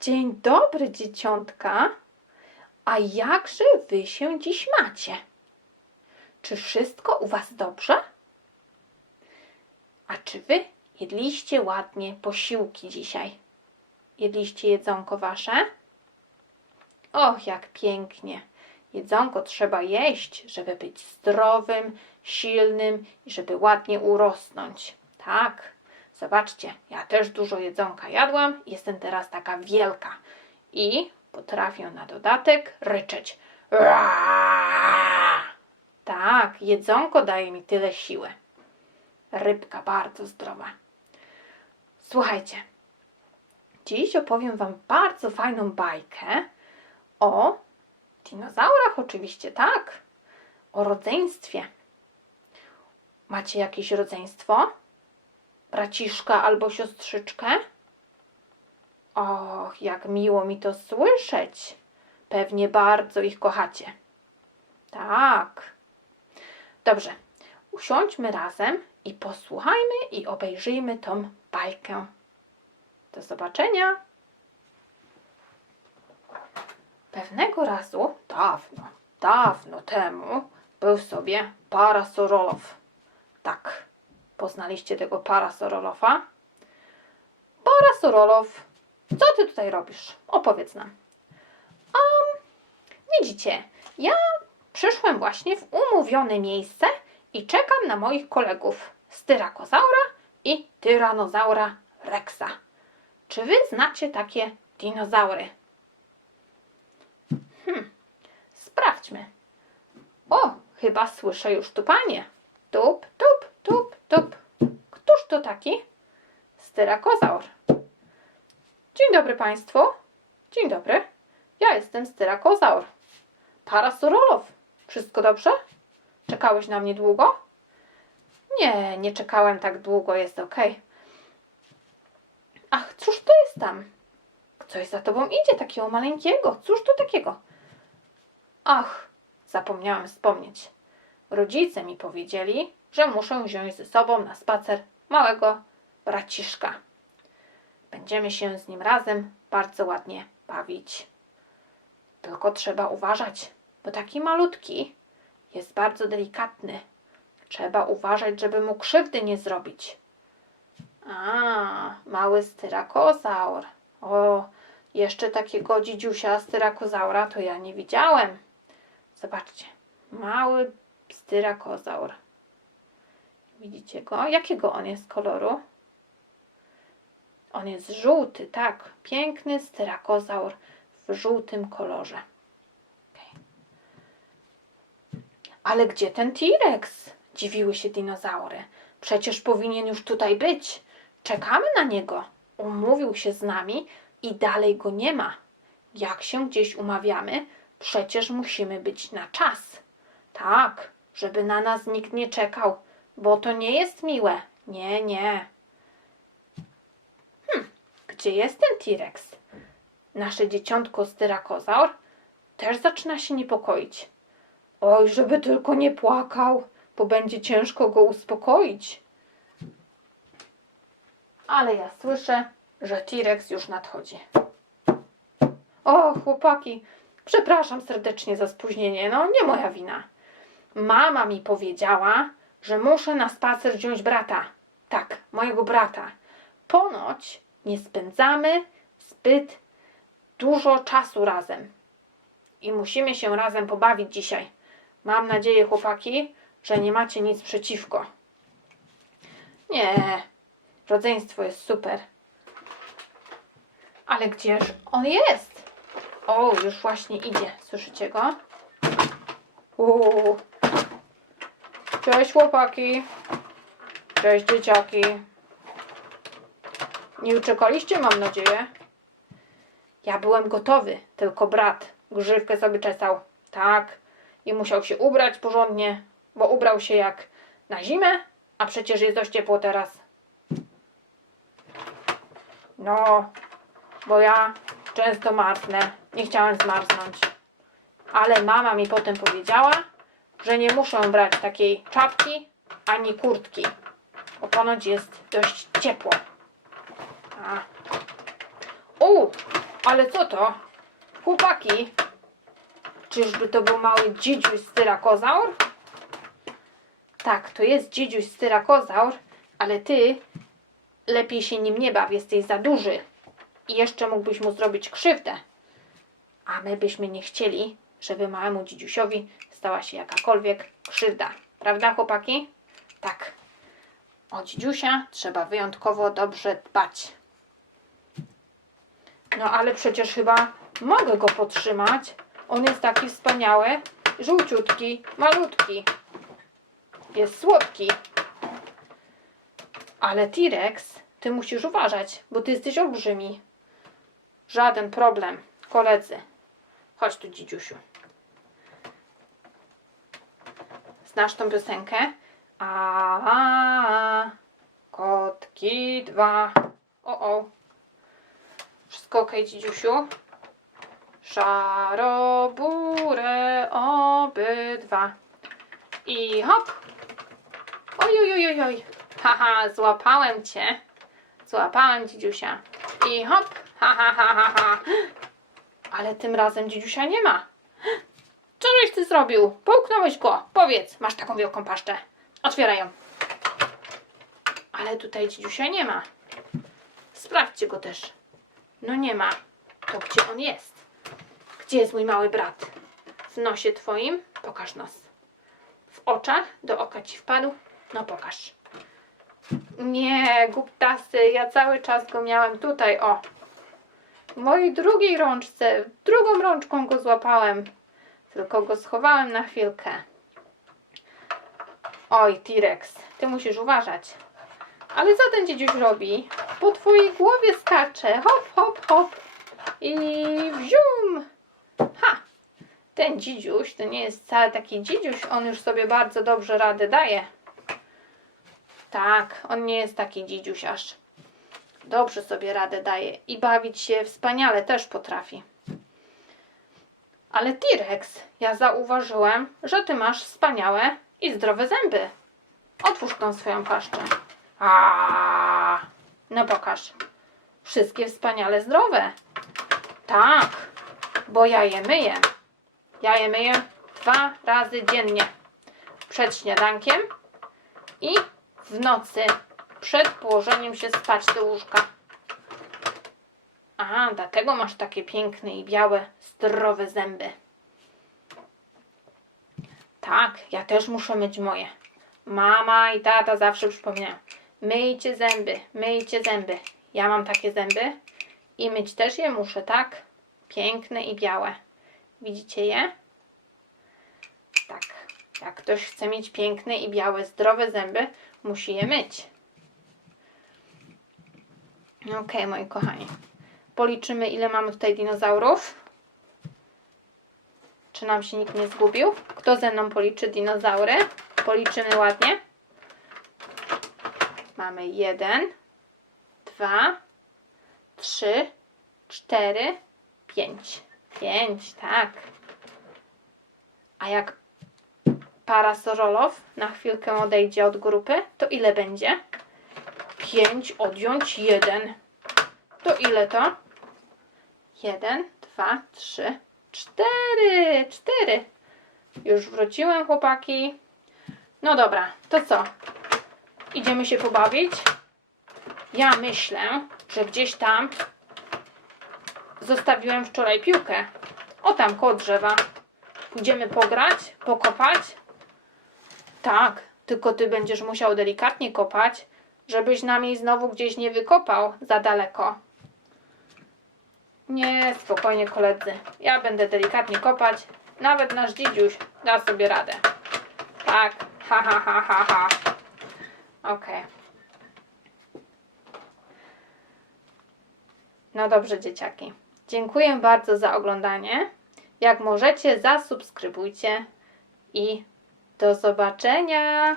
Dzień dobry, dzieciątka. A jakże wy się dziś macie? Czy wszystko u was dobrze? A czy wy jedliście ładnie posiłki dzisiaj? Jedliście jedzonko wasze? Och, jak pięknie. Jedzonko trzeba jeść, żeby być zdrowym, silnym i żeby ładnie urosnąć. Tak, zobaczcie, ja też dużo jedzonka jadłam, jestem teraz taka wielka i potrafię na dodatek ryczeć. Tak, jedzonko daje mi tyle siły. Rybka bardzo zdrowa. Słuchajcie, dziś opowiem Wam bardzo fajną bajkę o dinozaurach, oczywiście, tak. O rodzeństwie. Macie jakieś rodzeństwo? Braciszka albo siostrzyczkę? Och, jak miło mi to słyszeć. Pewnie bardzo ich kochacie. Tak. Dobrze, usiądźmy razem i posłuchajmy i obejrzyjmy tą bajkę. Do zobaczenia. Pewnego razu, dawno, dawno temu, był sobie parasorolow. Tak, poznaliście tego parasorolowa? Parasorolow, co ty tutaj robisz? Opowiedz nam. Um, widzicie, ja przyszłem właśnie w umówione miejsce i czekam na moich kolegów Styrakozaura i Tyranozaura Rexa. Czy wy znacie takie dinozaury? Hmm, sprawdźmy. O, chyba słyszę już tupanie. Tup, tup, tup, tup. Któż to taki? Styrakozaur. Dzień dobry Państwu. Dzień dobry. Ja jestem Styrakozaur. Parasorolow. Wszystko dobrze? Czekałeś na mnie długo? Nie, nie czekałem tak długo, jest ok. Ach, cóż to jest tam? Coś za tobą idzie takiego maleńkiego. Cóż to takiego? Ach, zapomniałam wspomnieć. Rodzice mi powiedzieli, że muszę wziąć ze sobą na spacer małego braciszka. Będziemy się z nim razem bardzo ładnie bawić. Tylko trzeba uważać, bo taki malutki jest bardzo delikatny. Trzeba uważać, żeby mu krzywdy nie zrobić. A, mały styrakozaur. O, jeszcze takiego dzidziusia styrakozaura to ja nie widziałem. Zobaczcie, mały styrakozaur. Widzicie go? Jakiego on jest koloru? On jest żółty, tak. Piękny styrakozaur w żółtym kolorze. Ale gdzie ten T-Rex? Dziwiły się dinozaury. Przecież powinien już tutaj być. Czekamy na niego. Umówił się z nami i dalej go nie ma. Jak się gdzieś umawiamy, przecież musimy być na czas. Tak, żeby na nas nikt nie czekał, bo to nie jest miłe. Nie, nie. Hm, gdzie jest ten T-Rex? Nasze dzieciątko styrakozaur też zaczyna się niepokoić. Oj, żeby tylko nie płakał, bo będzie ciężko go uspokoić. Ale ja słyszę, że T-Rex już nadchodzi. O, chłopaki, przepraszam serdecznie za spóźnienie, no nie moja wina. Mama mi powiedziała, że muszę na spacer wziąć brata. Tak, mojego brata. Ponoć nie spędzamy zbyt dużo czasu razem. I musimy się razem pobawić dzisiaj. Mam nadzieję, chłopaki, że nie macie nic przeciwko. Nie, rodzeństwo jest super. Ale gdzież on jest? O, już właśnie idzie. Słyszycie go? Uuu. Cześć chłopaki. Cześć dzieciaki. Nie uczekaliście, mam nadzieję. Ja byłem gotowy, tylko brat grzywkę sobie czesał. Tak. I musiał się ubrać porządnie, bo ubrał się jak na zimę, a przecież jest dość ciepło teraz. No, bo ja często marznę. Nie chciałem zmarznąć. Ale mama mi potem powiedziała, że nie muszę brać takiej czapki ani kurtki, bo ponoć jest dość ciepło. A. U, Ale co to? Chłopaki, czyżby to był mały dziedziuś styrakozaur? Tak, to jest dziedziuś styrakozaur, ale ty lepiej się nim nie baw, jesteś za duży i jeszcze mógłbyś mu zrobić krzywdę. A my byśmy nie chcieli, żeby małemu dziedziusiowi stała się jakakolwiek krzywda. Prawda, chłopaki? Tak. O dziedziusia trzeba wyjątkowo dobrze dbać. No ale przecież chyba mogę go podtrzymać. On jest taki wspaniały, żółciutki, malutki. Jest słodki. Ale T-Rex, ty musisz uważać, bo ty jesteś olbrzymi. Żaden problem, koledzy. Chodź tu, dzidziusiu. Znasz tą piosenkę? A, a, kotki dwa. O, o. Wszystko ok, dzidziusiu? Szaroburę obydwa. I hop. Oj, oj, oj, oj. Haha, złapałem cię. Złapałem dzidziusia. I hop. Ha, ha, ha, ha, ha. Ale tym razem dzidziusia nie ma. Ty zrobił? Połknąłeś go. Powiedz, masz taką wielką paszczę. Otwieraj ją. Ale tutaj dzidziusia nie ma. Sprawdźcie go też. No nie ma. To gdzie on jest? Gdzie jest mój mały brat? W nosie twoim? Pokaż nos. W oczach? Do oka ci wpadł? No pokaż. Nie, guptasy, ja cały czas go miałem tutaj, o. W mojej drugiej rączce, drugą rączką go złapałem. Tylko go schowałem na chwilkę. Oj, T-Rex, ty musisz uważać. Ale co ten dziedziuś robi? Po twojej głowie skacze. Hop, hop, hop. I wzium. Ha! Ten dzidziuś to nie jest wcale taki dzidziuś. On już sobie bardzo dobrze radę daje. Tak, on nie jest taki dzidziuś aż. Dobrze sobie radę daje i bawić się wspaniale też potrafi. Ale T-Rex, ja zauważyłem, że ty masz wspaniałe i zdrowe zęby. Otwórz tą swoją paszczę. A, no pokaż. Wszystkie wspaniale zdrowe. Tak, bo ja je myję. Ja je myję dwa razy dziennie. Przed śniadankiem i w nocy przed położeniem się spać do łóżka. Dlatego masz takie piękne i białe, zdrowe zęby. Tak, ja też muszę myć moje. Mama i tata zawsze przypominają. Myjcie zęby, myjcie zęby. Ja mam takie zęby i myć też je muszę, tak? Piękne i białe. Widzicie je? Tak. Jak ktoś chce mieć piękne i białe, zdrowe zęby, musi je myć. Ok, moi kochani. Policzymy, ile mamy tutaj dinozaurów. Czy nam się nikt nie zgubił? Kto ze mną policzy dinozaury? Policzymy ładnie. Mamy jeden, dwa, trzy, cztery, pięć. Pięć, tak. A jak para Sorolow na chwilkę odejdzie od grupy, to ile będzie? 5 odjąć 1. To ile to? 1, 2, 3, 4. 4. Już wróciłem, chłopaki. No dobra, to co? Idziemy się pobawić? Ja myślę, że gdzieś tam zostawiłem wczoraj piłkę. O tam, koło drzewa. Pójdziemy pograć, pokopać? Tak, tylko ty będziesz musiał delikatnie kopać, żebyś nam jej znowu gdzieś nie wykopał za daleko. Nie, spokojnie koledzy. Ja będę delikatnie kopać. Nawet nasz dzidziuś da sobie radę. Tak, ha ha ha ha ha. Okej. No dobrze, dzieciaki. Dziękuję bardzo za oglądanie. Jak możecie, zasubskrybujcie i do zobaczenia.